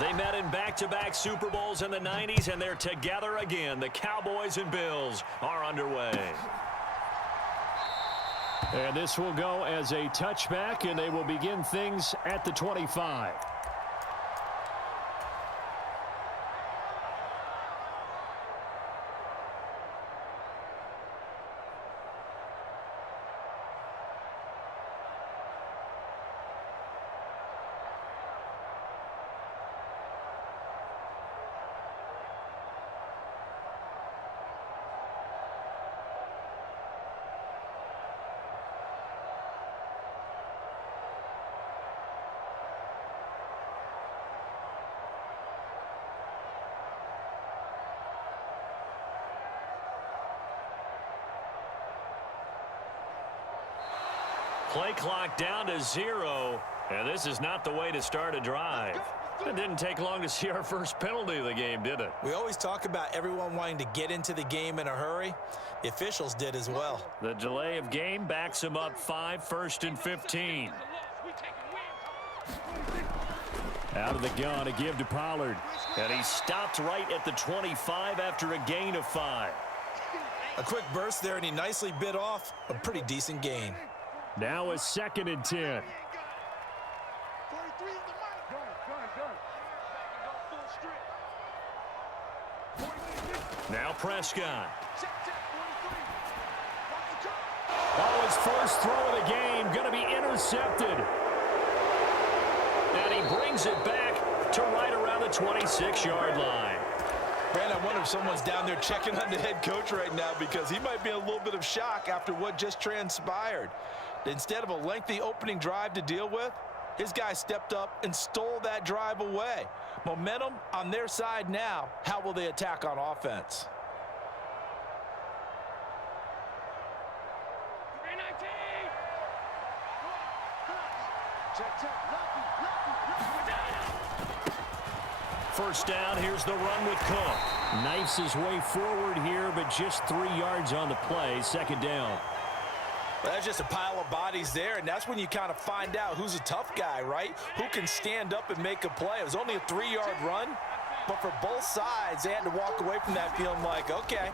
They met in back-to-back Super Bowls in the 90s, and they're together again. The Cowboys and Bills are underway. And this will go as a touchback, and they will begin things at the 25. Play clock down to 0, and this is not the way to start a drive. It didn't take long to see our first penalty of the game, did it? We always talk about everyone wanting to get into the game in a hurry. The officials did as well. The delay of game backs him up 5, 1st and 15. Out of the gun, a give to Pollard. And he stopped right at the 25 after a gain of 5. A quick burst there, and he nicely bit off a pretty decent gain. Now a 2nd and 10. Now Prescott. Oh, his first throw of the game going to be intercepted. And he brings it back to right around the 26-yard line. Brandon, I wonder if someone's down there checking on the head coach right now, because he might be in a little bit of shock after what just transpired. Instead of a lengthy opening drive to deal with, his guy stepped up and stole that drive away. Momentum on their side now. How will they attack on offense? First down, here's the run with Cook. Knifes his way forward here, but just 3 yards on the play. 2nd down. Well, that's just a pile of bodies there, and that's when you kind of find out who's a tough guy, right? Who can stand up and make a play. It was only a 3-yard run, but for both sides, they had to walk away from that feeling like, okay,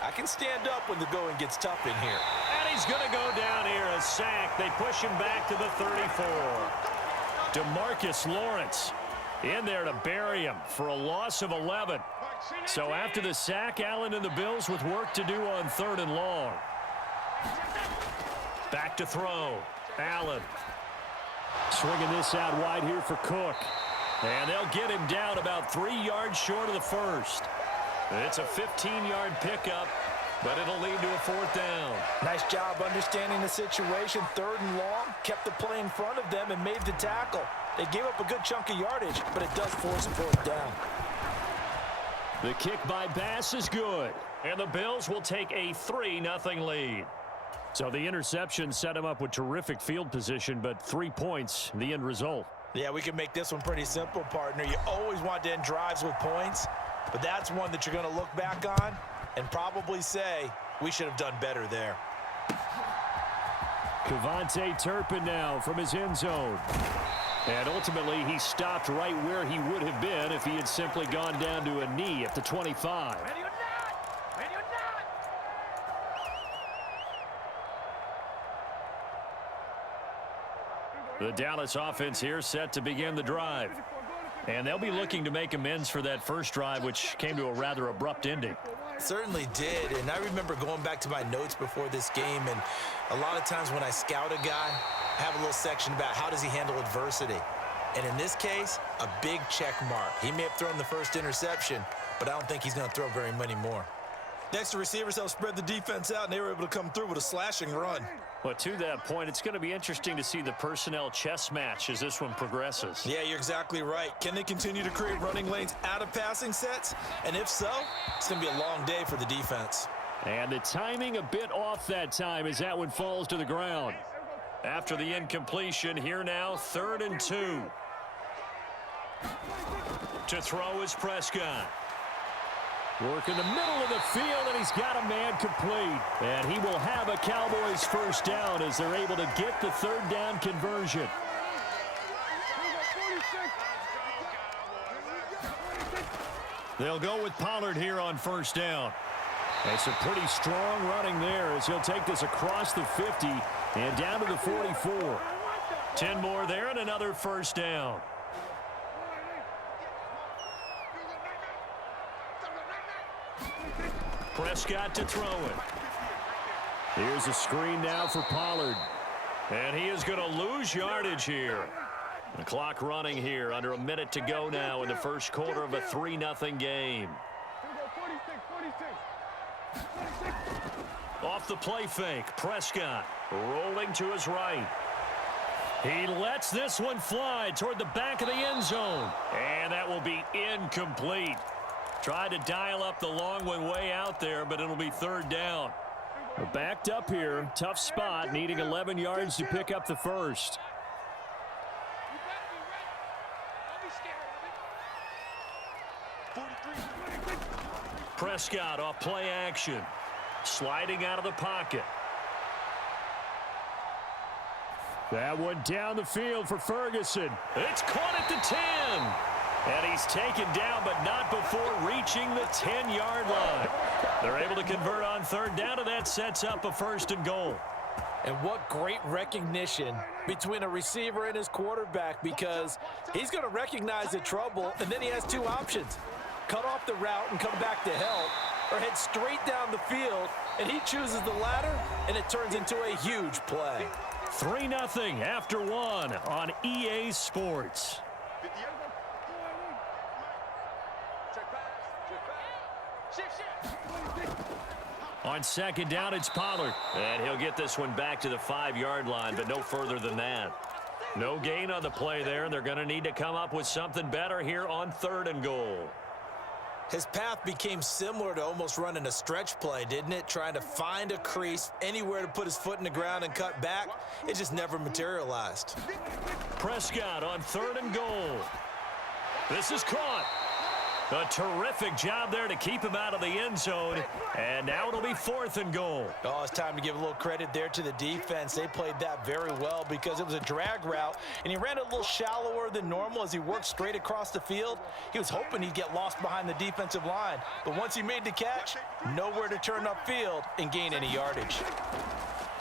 I can stand up when the going gets tough in here. And he's going to go down here, a sack. They push him back to the 34. DeMarcus Lawrence in there to bury him for a loss of 11. So after the sack, Allen and the Bills with work to do on 3rd and long. Back to throw. Allen. Swinging this out wide here for Cook. And they'll get him down about 3 yards short of the first. It's a 15-yard pickup, but it'll lead to a 4th down. Nice job understanding the situation. 3rd and long, kept the play in front of them and made the tackle. They gave up a good chunk of yardage, but it does force a 4th down. The kick by Bass is good. And the Bills will take a 3-0 lead. So the interception set him up with terrific field position, but 3 points, the end result. Yeah, we can make this one pretty simple, partner. You always want to end drives with points, but that's one that you're going to look back on and probably say, we should have done better there. Kevontae Turpin now from his end zone. And ultimately, he stopped right where he would have been if he had simply gone down to a knee at the 25. The Dallas offense here set to begin the drive. And they'll be looking to make amends for that first drive, which came to a rather abrupt ending. Certainly did, and I remember going back to my notes before this game, and a lot of times when I scout a guy, I have a little section about how does he handle adversity. And in this case, a big check mark. He may have thrown the first interception, but I don't think he's going to throw very many more. Next, the receivers helped spread the defense out, and they were able to come through with a slashing run. Well, to that point, it's going to be interesting to see the personnel chess match as this one progresses. Yeah, you're exactly right. Can they continue to create running lanes out of passing sets? And if so, it's going to be a long day for the defense. And the timing a bit off that time as that one falls to the ground. After the incompletion, here now, 3rd and 2. To throw is Prescott. Work in the middle of the field, and he's got a man complete. And he will have a Cowboys first down as they're able to get the 3rd down conversion. They'll go with Pollard here on first down. It's a pretty strong running there as he'll take this across the 50 and down to the 44. 10 more there and another first down. Prescott to throw it. Here's a screen now for Pollard. And he is going to lose yardage here. The clock running here, under a minute to go now in the first quarter of a 3-0 game. Off the play fake, Prescott rolling to his right. He lets this one fly toward the back of the end zone. And that will be incomplete. Tried to dial up the long one way out there, but it'll be third down. We're backed up here. Tough spot, needing 11 yards to pick up the first. Prescott off play action. Sliding out of the pocket. That one down the field for Ferguson. It's caught at the 10. And he's taken down, but not before reaching the 10-yard line. They're able to convert on third down, and that sets up a first and goal. And what great recognition between a receiver and his quarterback, because he's going to recognize the trouble, and then he has two options. Cut off the route and come back to help, or head straight down the field, and he chooses the latter, and it turns into a huge play. 3-0 after one on EA Sports. On second down, it's Pollard. And he'll get this one back to the 5-yard line, but no further than that. No gain on the play there, and they're going to need to come up with something better here on third and goal. His path became similar to almost running a stretch play, didn't it? Trying to find a crease, anywhere to put his foot in the ground and cut back. It just never materialized. Prescott on third and goal. This is caught. A terrific job there to keep him out of the end zone. And now it'll be fourth and goal. Oh, it's time to give a little credit there to the defense. They played that very well because it was a drag route, and he ran a little shallower than normal as he worked straight across the field. He was hoping he'd get lost behind the defensive line. But once he made the catch, nowhere to turn upfield and gain any yardage.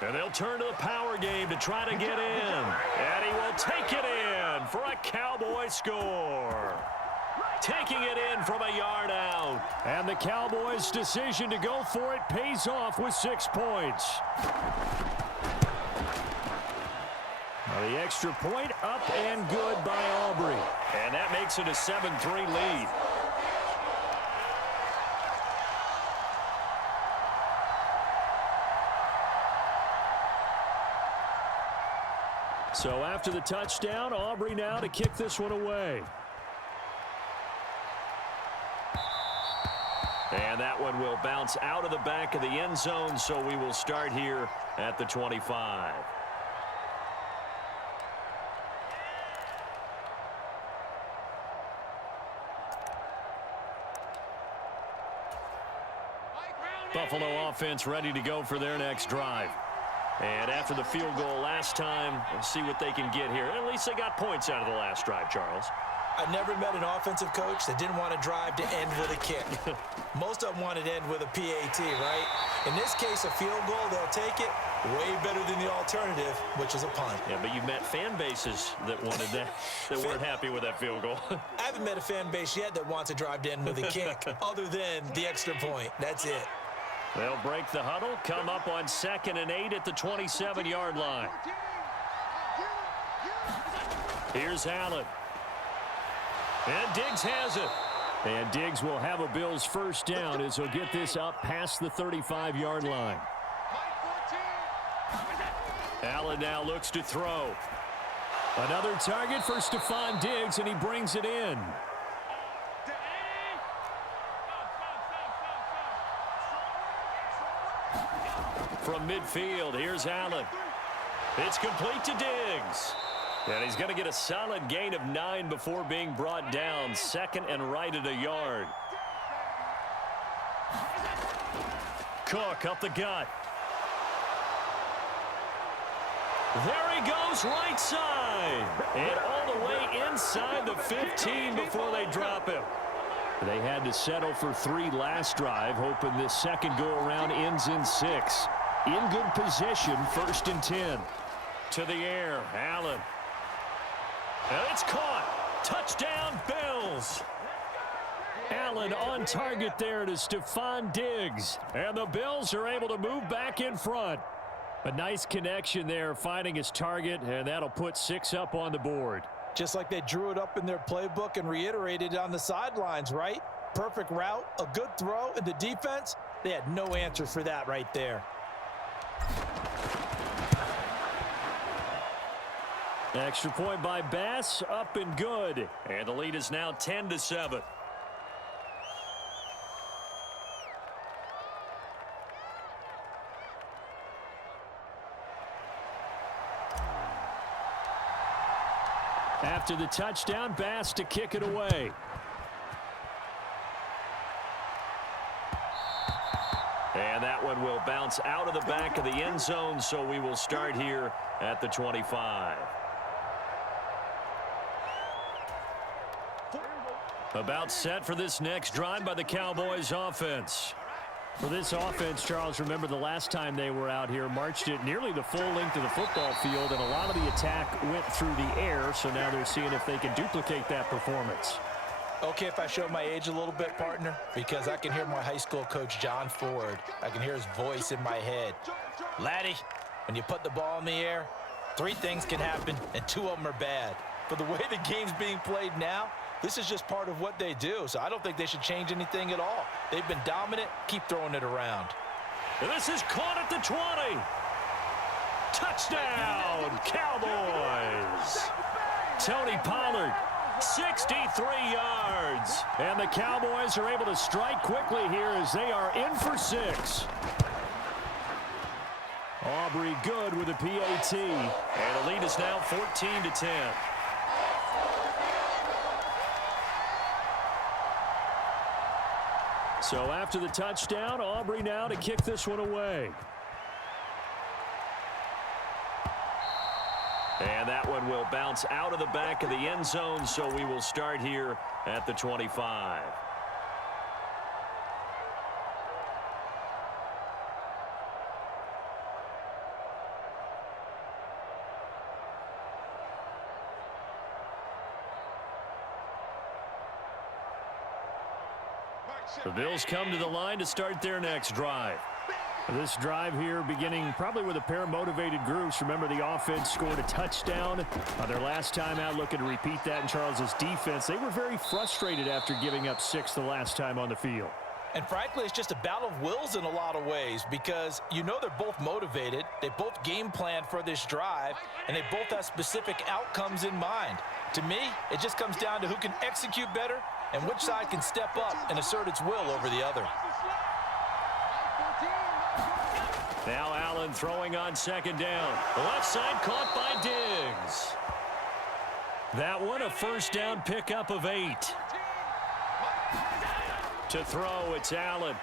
And they'll turn to the power game to try to get in. And he will take it in for a Cowboy score. Taking it in from a yard out. And the Cowboys' decision to go for it pays off with 6 points. Now the extra point up and good by Aubrey. And that makes it a 7-3 lead. So after the touchdown, Aubrey now to kick this one away. And that one will bounce out of the back of the end zone, so we will start here at the 25. Buffalo offense ready to go for their next drive. And after the field goal last time, we'll see what they can get here. At least they got points out of the last drive, Charles. I never met an offensive coach that didn't want to drive to end with a kick. Most of them wanted to end with a PAT, right? In this case, a field goal, they'll take it. Way better than the alternative, which is a punt. Yeah, but you've met fan bases that wanted that, that weren't happy with that field goal. I haven't met a fan base yet that wants to drive to end with a kick, other than the extra point. That's it. They'll break the huddle, come up on 2nd and 8 at the 27-yard line. Here's Allen. And Diggs has it. And Diggs will have a Bills first down as he'll get this up past the 35-yard line. Allen now looks to throw. Another target for Stephon Diggs, and he brings it in. From midfield, here's Allen. It's complete to Diggs. And he's going to get a solid gain of 9 before being brought down. 2nd and right at a yard. Cook up the gut. There he goes, right side. And all the way inside the 15 before they drop him. They had to settle for 3 last drive, hoping this second go-around ends in 6. In good position, 1st and 10. To the air, Allen. And it's caught. Touchdown, Bills. Allen on target there to Stephon Diggs. And the Bills are able to move back in front. A nice connection there, finding his target, and that'll put 6 up on the board. Just like they drew it up in their playbook and reiterated it on the sidelines, right? Perfect route, a good throw, and the defense, they had no answer for that right there. Extra point by Bass, up and good. And the lead is now 10-7. After the touchdown, Bass to kick it away. And that one will bounce out of the back of the end zone, so we will start here at the 25. About set for this next drive by the Cowboys offense. For this offense, Charles, remember the last time they were out here, marched it nearly the full length of the football field, and a lot of the attack went through the air, so now they're seeing if they can duplicate that performance. Okay, if I show my age a little bit, partner, because I can hear my high school coach, John Ford. I can hear his voice in my head. Laddie, when you put the ball in the air, 3 things can happen, and 2 of them are bad. For the way the game's being played now, this is just part of what they do, so I don't think they should change anything at all. They've been dominant. Keep throwing it around. And this is caught at the 20. Touchdown, Cowboys. Tony Pollard, 63 yards. And the Cowboys are able to strike quickly here as they are in for 6. Aubrey good with a PAT. And the lead is now 14-10. So after the touchdown, Aubrey now to kick this one away. And that one will bounce out of the back of the end zone, so we will start here at the 25. The Bills come to the line to start their next drive. This drive here beginning probably with a pair of motivated groups. Remember, the offense scored a touchdown on their last time out, looking to repeat that in Charles's defense. They were very frustrated after giving up 6 the last time on the field. And frankly, it's just a battle of wills in a lot of ways because you know they're both motivated. They both game planned for this drive, and they both have specific outcomes in mind. To me, it just comes down to who can execute better and which side can step up and assert its will over the other. Now Allen throwing on 2nd down. The left side caught by Diggs. That one a 1st down pickup of 8. To throw, it's Allen.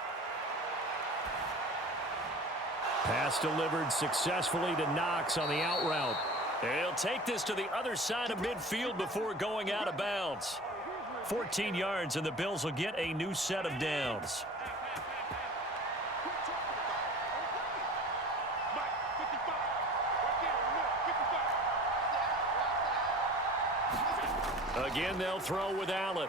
Pass delivered successfully to Knox on the out route. He'll take this to the other side of midfield before going out of bounds. 14 yards, and the Bills will get a new set of downs. Again, they'll throw with Allen.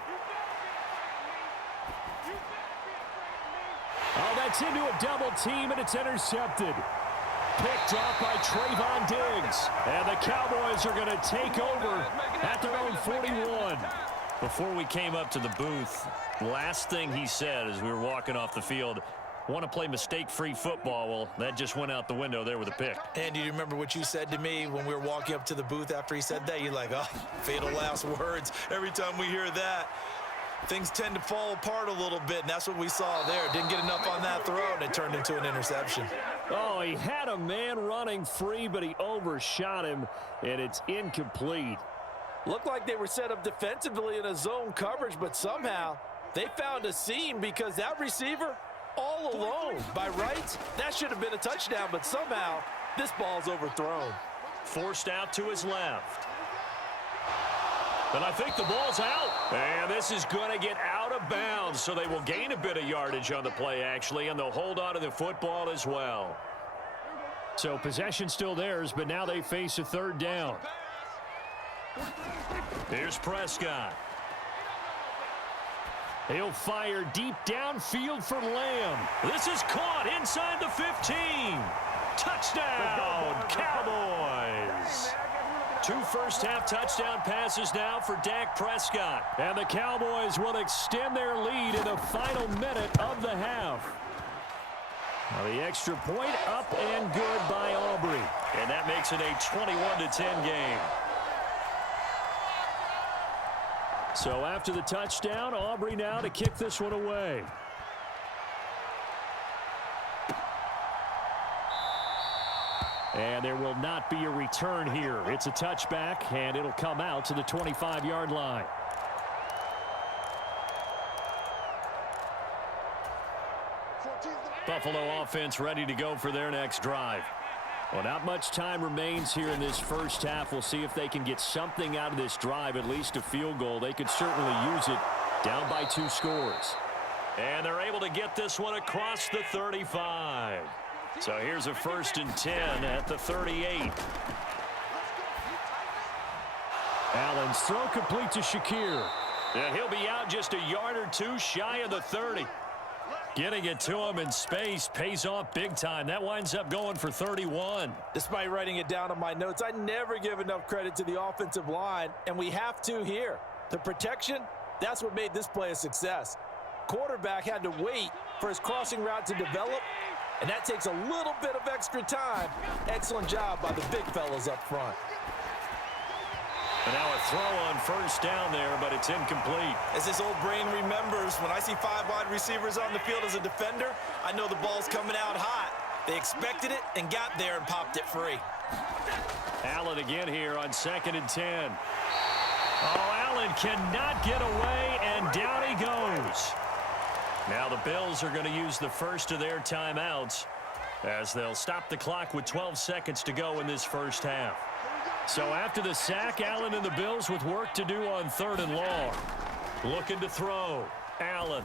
Oh, that's into a double team, and it's intercepted. Picked off by Trayvon Diggs. And the Cowboys are going to take over at their own 41. Before we came up to the booth, last thing he said as we were walking off the field, want to play mistake-free football. Well, that just went out the window there with a pick. And do you remember what you said to me when we were walking up to the booth after he said that? You're like, oh, fatal last words. Every time we hear that, things tend to fall apart a little bit, and that's what we saw there. Didn't get enough on that throw, and it turned into an interception. Oh, he had a man running free, but he overshot him, and it's incomplete. Looked like they were set up defensively in a zone coverage, but somehow they found a seam because that receiver all alone. By rights, that should have been a touchdown, but somehow this ball's overthrown. Forced out to his left. But I think the ball's out. And this is going to get out of of bounds, so they will gain a bit of yardage on the play, actually, and they'll hold on to the football as well. So possession still theirs, but now they face a third down. Here's Prescott. He'll fire deep downfield for Lamb. This is caught inside the 15. Touchdown, Cowboys. 2 first-half touchdown passes now for Dak Prescott. And the Cowboys will extend their lead in the final minute of the half. Now the extra point up and good by Aubrey. And that makes it a 21-10 game. So after the touchdown, Aubrey now to kick this one away. And there will not be a return here. It's a touchback, and it'll come out to the 25-yard line. Buffalo offense ready to go for their next drive. Well, not much time remains here in this first half. We'll see if they can get something out of this drive, at least a field goal. They could certainly use it, down by 2 scores. And they're able to get this one across the 35. So here's a 1st and 10 at the 38. Allen's throw complete to Shakir. And he'll be out just a yard or 2 shy of the 30. Getting it to him in space pays off big time. That winds up going for 31. Despite writing it down on my notes, I never give enough credit to the offensive line, and we have to here. The protection, that's what made this play a success. Quarterback had to wait for his crossing route to develop, and that takes a little bit of extra time. Excellent job by the big fellas up front. And now a throw on 1st down there, but it's incomplete. As his old brain remembers, when I see 5 wide receivers on the field as a defender, I know the ball's coming out hot. They expected it and got there and popped it free. Allen again here on 2nd and 10. Oh, Allen cannot get away, and down he goes. Now the Bills are going to use the first of their timeouts as they'll stop the clock with 12 seconds to go in this first half. So after the sack, Allen and the Bills with work to do on 3rd and long. Looking to throw. Allen.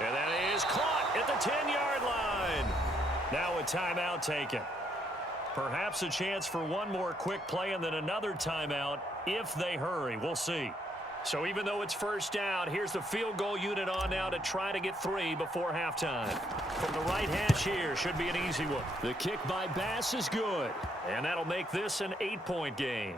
And that is caught at the 10-yard line. Now a timeout taken. Perhaps a chance for one more quick play and then another timeout if they hurry. We'll see. So even though it's 1st down, here's the field goal unit on now to try to get 3 before halftime. From the right hash here, should be an easy one. The kick by Bass is good. And that'll make this an 8-point game.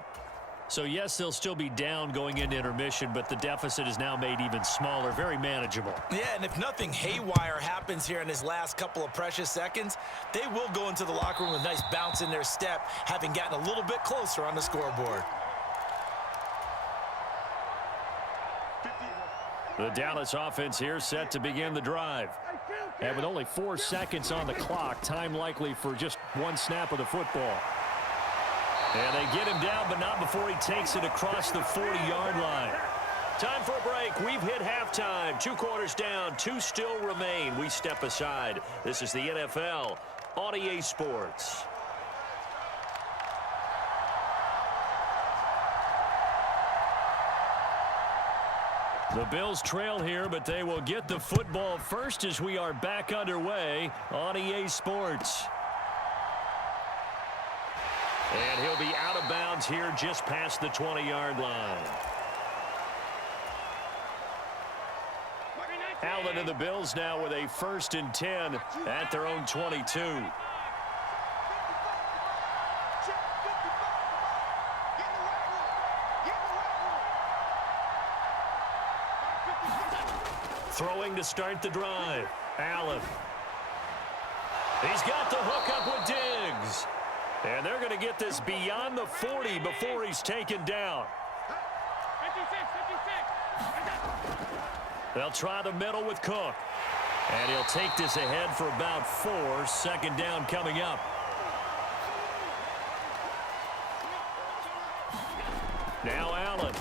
So yes, they'll still be down going into intermission, but the deficit is now made even smaller, very manageable. Yeah, and if nothing haywire happens here in his last couple of precious seconds, they will go into the locker room with a nice bounce in their step, having gotten a little bit closer on the scoreboard. The Dallas offense here set to begin the drive. And with only 4 seconds on the clock, time likely for just 1 snap of the football. And they get him down, but not before he takes it across the 40-yard line. Time for a break. We've hit halftime. 2 quarters down, 2 still remain. We step aside. This is the NFL on EA Sports. The Bills trail here, but they will get the football first as we are back underway on EA Sports. And he'll be out of bounds here just past the 20-yard line. Allen and the Bills now with a 1st and 10 at their own 22. Throwing to start the drive. Allen. He's got the hook up with Diggs. And they're going to get this beyond the 40 before he's taken down. They'll try the middle with Cook. And he'll take this ahead for about 4. 2nd down coming up. Now Allen.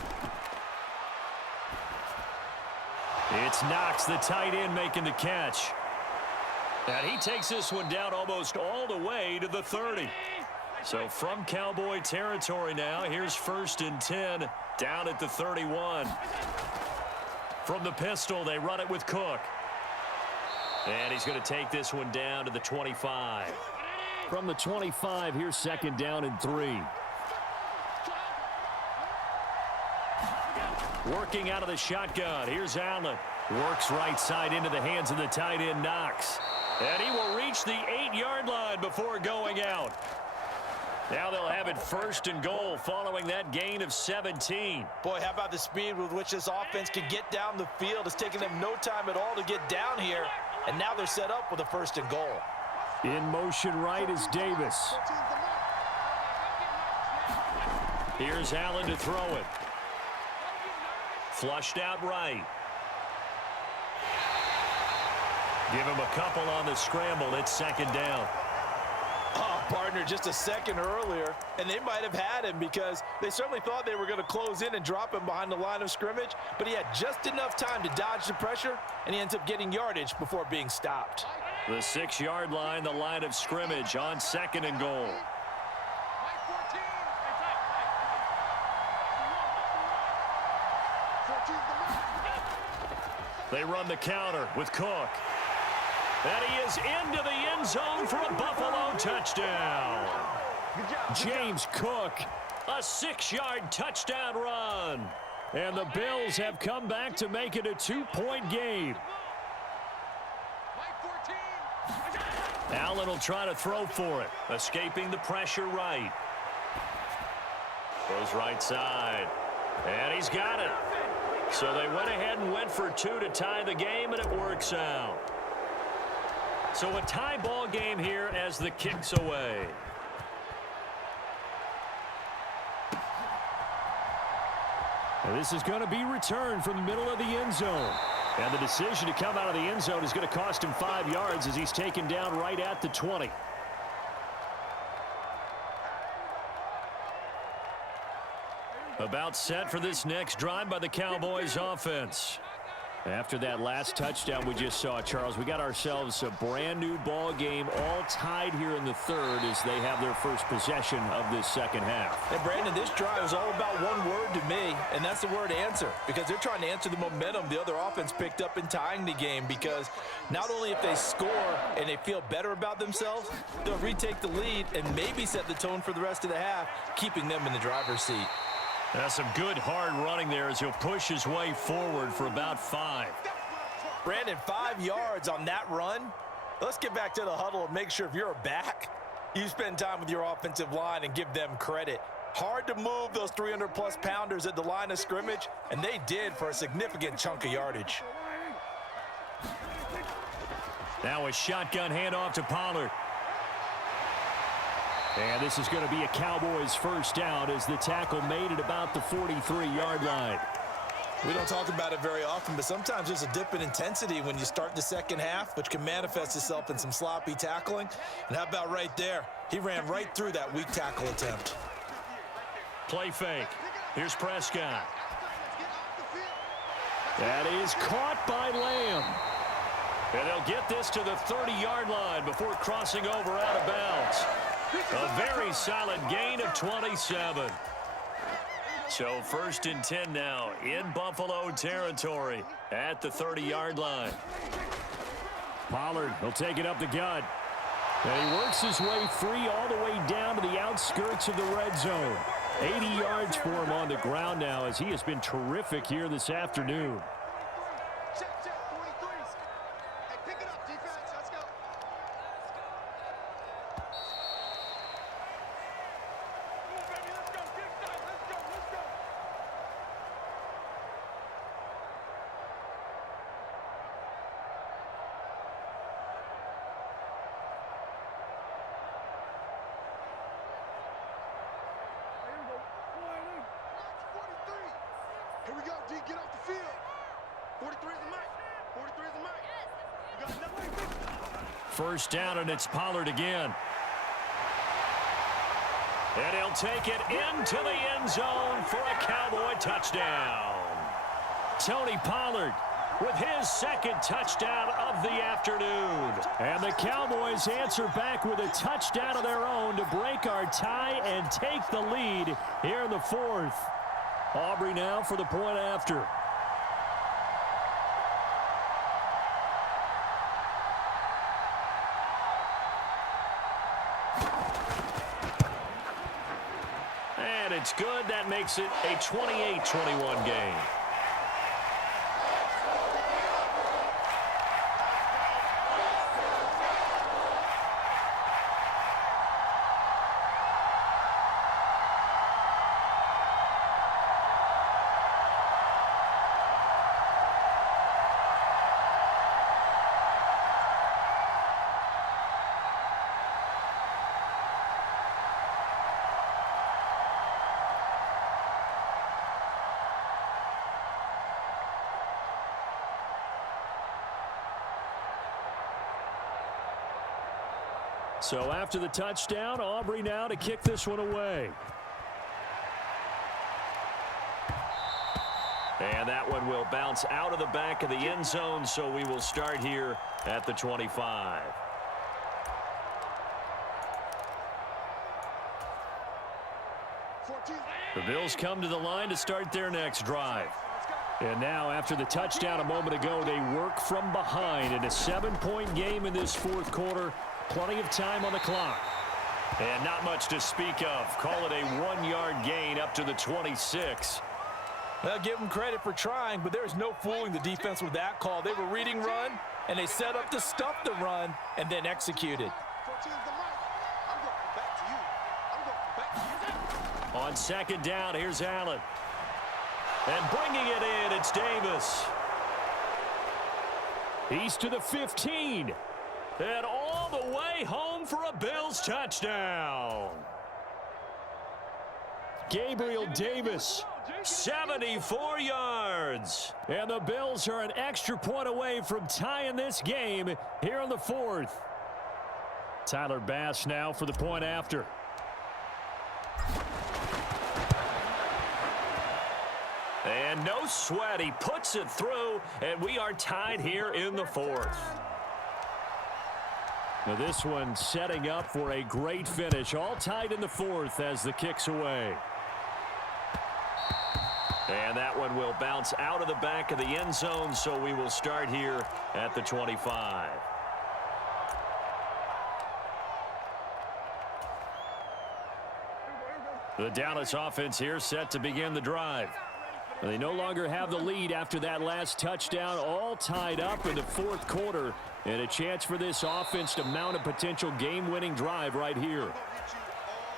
It's Knox, the tight end, making the catch. And he takes this one down almost all the way to the 30. So from Cowboy territory now, here's 1st and 10 down at the 31. From the pistol, they run it with Cook. And he's going to take this one down to the 25. From the 25, here's second down and 3. Working out of the shotgun. Here's Allen. Works right side into the hands of the tight end, Knox. And he will reach the 8-yard line before going out. Now they'll have it first and goal following that gain of 17. Boy, how about the speed with which this offense can get down the field? It's taking them no time at all to get down here. And now they're set up with a first and goal. In motion right is Davis. Here's Allen to throw it. Flushed out right. Give him a couple on the scramble. It's second down. Oh, partner, just a second earlier, and they might have had him because they certainly thought they were going to close in and drop him behind the line of scrimmage, but he had just enough time to dodge the pressure, and he ends up getting yardage before being stopped. The 6-yard line, the line of scrimmage on second and goal. They run the counter with Cook. And he is into the end zone for a Buffalo touchdown. James Cook. A 6-yard touchdown run. And the Bills have come back to make it a 2-point game. Allen will try to throw for it. Escaping the pressure right. Goes right side. And he's got it. So they went ahead and went for 2 to tie the game, and it works out. So a tie ball game here as the kick's away. And this is going to be returned from the middle of the end zone. And the decision to come out of the end zone is going to cost him 5 yards as he's taken down right at the 20. About set for this next drive by the Cowboys offense. After that last touchdown we just saw, Charles, we got ourselves a brand new ball game, all tied here in the third as they have their first possession of this second half. And Brandon, this drive is all about one word to me, and that's the word answer, because they're trying to answer the momentum the other offense picked up in tying the game, because not only if they score and they feel better about themselves, they'll retake the lead and maybe set the tone for the rest of the half, keeping them in the driver's seat. That's some good hard running there as he'll push his way forward for about 5. Brandon, 5 yards on that run. Let's get back to the huddle and make sure if you're a back, you spend time with your offensive line and give them credit. Hard to move those 300-plus pounders at the line of scrimmage, and they did for a significant chunk of yardage. Now a shotgun handoff to Pollard. And this is going to be a Cowboys first down as the tackle made at about the 43-yard line. We don't talk about it very often, but sometimes there's a dip in intensity when you start the second half, which can manifest itself in some sloppy tackling. And how about right there? He ran right through that weak tackle attempt. Play fake. Here's Prescott. That is caught by Lamb. And they'll get this to the 30-yard line before crossing over out of bounds. A very solid gain of 27. So first and 10 now in Buffalo territory at the 30-yard line. Pollard will take it up the gut. And he works his way free all the way down to the outskirts of the red zone. 80 yards for him on the ground now as he has been terrific here this afternoon. Here we go, D, get off the field. 43 is the mic. 43 is the mic. You got another. First down, and it's Pollard again. And he'll take it into the end zone for a Cowboy touchdown. Tony Pollard with his second touchdown of the afternoon. And the Cowboys answer back with a touchdown of their own to break our tie and take the lead here in the fourth. Aubrey now for the point after. it's good. That makes it a 28-21 game. So after the touchdown, Aubrey now to kick this one away. And that one will bounce out of the back of the end zone, so we will start here at the 25. The Bills come to the line to start their next drive. And now, after the touchdown a moment ago, they work from behind in a 7-point game in this fourth quarter. Plenty of time on the clock. And not much to speak of. Call it a 1-yard gain up to the 26. Well, give them credit for trying, but there's no fooling the defense with that call. They were reading run, and they set up to stop the run and then executed. On second down, here's Allen. And bringing it in, it's Davis. He's to the 15. And all the way home for a Bills touchdown. Gabriel Davis, 74 yards. And the Bills are an extra point away from tying this game here in the fourth. Tyler Bass now for the point after. And no sweat, he puts it through, and we are tied here in the fourth. Now this one setting up for a great finish, all tied in the fourth as the kick's away. And that one will bounce out of the back of the end zone, so we will start here at the 25. The Dallas offense here set to begin the drive. They no longer have the lead after that last touchdown, all tied up in the fourth quarter, and a chance for this offense to mount a potential game-winning drive right here.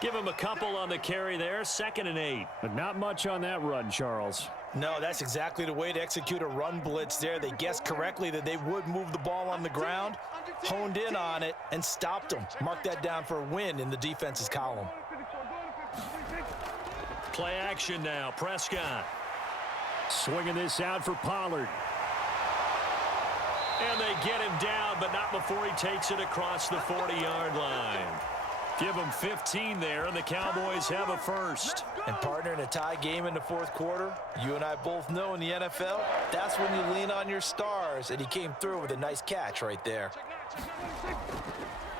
Give them a couple on the carry there, 2nd and 8. But not much on that run, Charles. No, that's exactly the way to execute a run blitz there. They guessed correctly that they would move the ball on the ground, honed in on it, and stopped them. Mark that down for a win in the defense's column. Play action now, Prescott. Swinging this out for Pollard. And they get him down, but not before he takes it across the 40-yard line. Give him 15 there, and the Cowboys have a first. And partner, in a tie game in the fourth quarter, you and I both know in the NFL, that's when you lean on your stars, and he came through with a nice catch right there.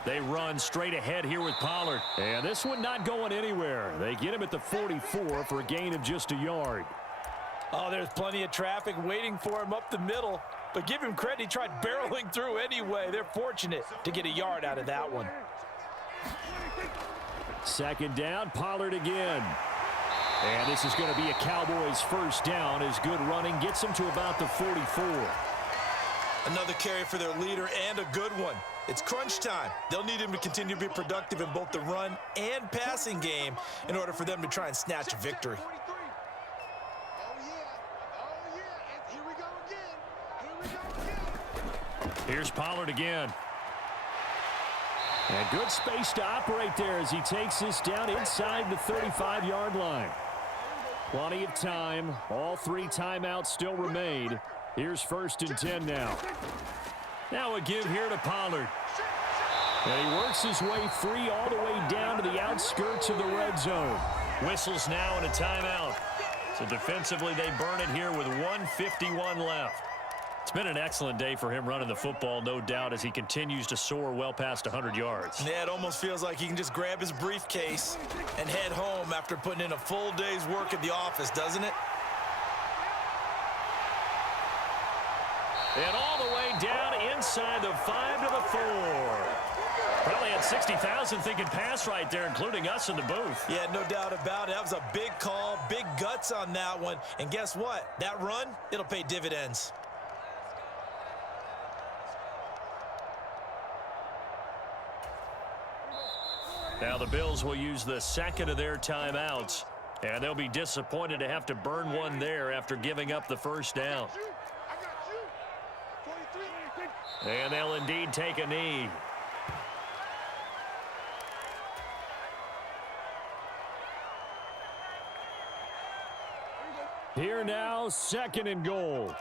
They run straight ahead here with Pollard. And this one not going anywhere. They get him at the 44 for a gain of just a yard. Oh, there's plenty of traffic waiting for him up the middle. But give him credit, he tried barreling through anyway. They're fortunate to get a yard out of that one. Second down, Pollard again. And this is going to be a Cowboys first down as good running gets them to about the 44. Another carry for their leader and a good one. It's crunch time. They'll need him to continue to be productive in both the run and passing game in order for them to try and snatch a victory. Here's Pollard again. And good space to operate there as he takes this down inside the 35-yard line. Plenty of time. All 3 timeouts still remain. Here's 1st and 10 now. Now a give here to Pollard. And he works his way free all the way down to the outskirts of the red zone. Whistles now and a timeout. So defensively they burn it here with 1:51 left. It's been an excellent day for him running the football, no doubt, as he continues to soar well past 100 yards. Yeah, it almost feels like he can just grab his briefcase and head home after putting in a full day's work at the office, doesn't it? And all the way down inside the 5 to the 4. Probably had about 60,000 thinking pass right there, including us in the booth. Yeah, no doubt about it. That was a big call, big guts on that one. And guess what? That run, it'll pay dividends. Now the Bills will use the second of their timeouts, and they'll be disappointed to have to burn one there after giving up the first down. And they'll indeed take a knee. Here now, second and goal.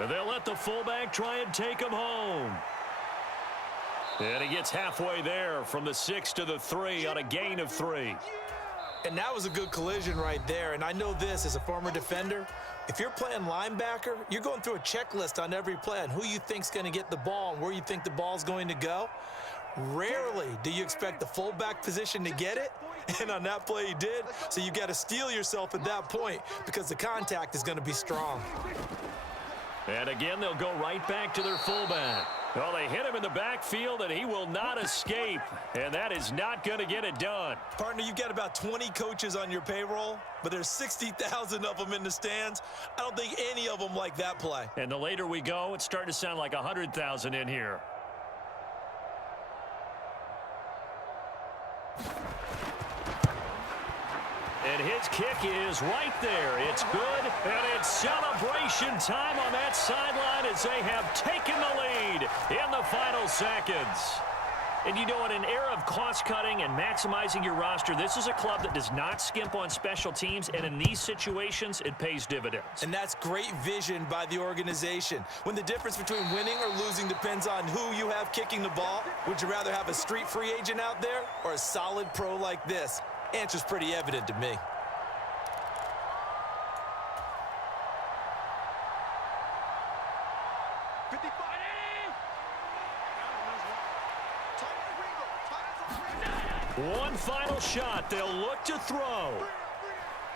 And they'll let the fullback try and take him home. And he gets halfway there from the 6 to the 3 on a gain of 3. And that was a good collision right there. And I know this as a former defender. If you're playing linebacker, you're going through a checklist on every play on who you think's going to get the ball and where you think the ball's going to go. Rarely do you expect the fullback position to get it. And on that play he did. So you got to steel yourself at that point because the contact is going to be strong. And again, they'll go right back to their fullback. Well, they hit him in the backfield, and he will not escape. And that is not going to get it done. Partner, you've got about 20 coaches on your payroll, but there's 60,000 of them in the stands. I don't think any of them like that play. And the later we go, it's starting to sound like 100,000 in here. And his kick is right there. It's good, and it's celebration time on that sideline as they have taken the lead in the final seconds. And you know, in an era of cost-cutting and maximizing your roster, this is a club that does not skimp on special teams, and in these situations, it pays dividends. And that's great vision by the organization. When the difference between winning or losing depends on who you have kicking the ball, would you rather have a street free agent out there or a solid pro like this? Answer's pretty evident to me. One final shot. They'll look to throw.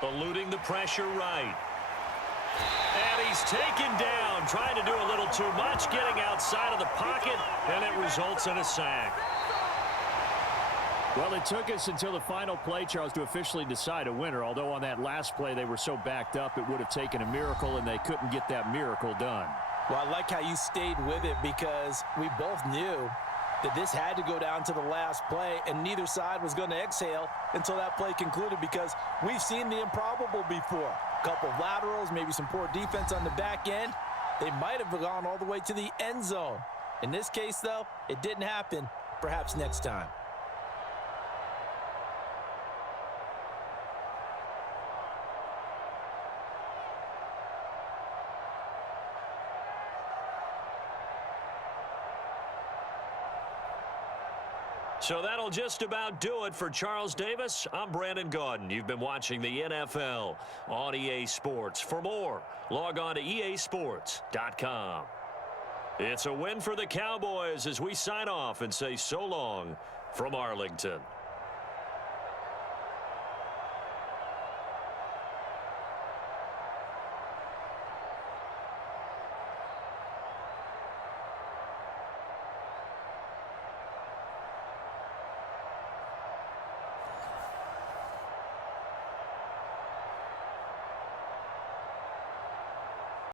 Eluding the pressure right. And he's taken down, trying to do a little too much, getting outside of the pocket, and it results in a sack. Well, it took us until the final play, Charles, to officially decide a winner, although on that last play they were so backed up it would have taken a miracle, and they couldn't get that miracle done. Well, I like how you stayed with it because we both knew that this had to go down to the last play, and neither side was going to exhale until that play concluded because we've seen the improbable before. A couple of laterals, maybe some poor defense on the back end. They might have gone all the way to the end zone. In this case, though, it didn't happen. Perhaps next time. So that'll just about do it for Charles Davis. I'm Brandon Gaudin. You've been watching the NFL on EA Sports. For more, log on to easports.com. It's a win for the Cowboys as we sign off and say so long from Arlington.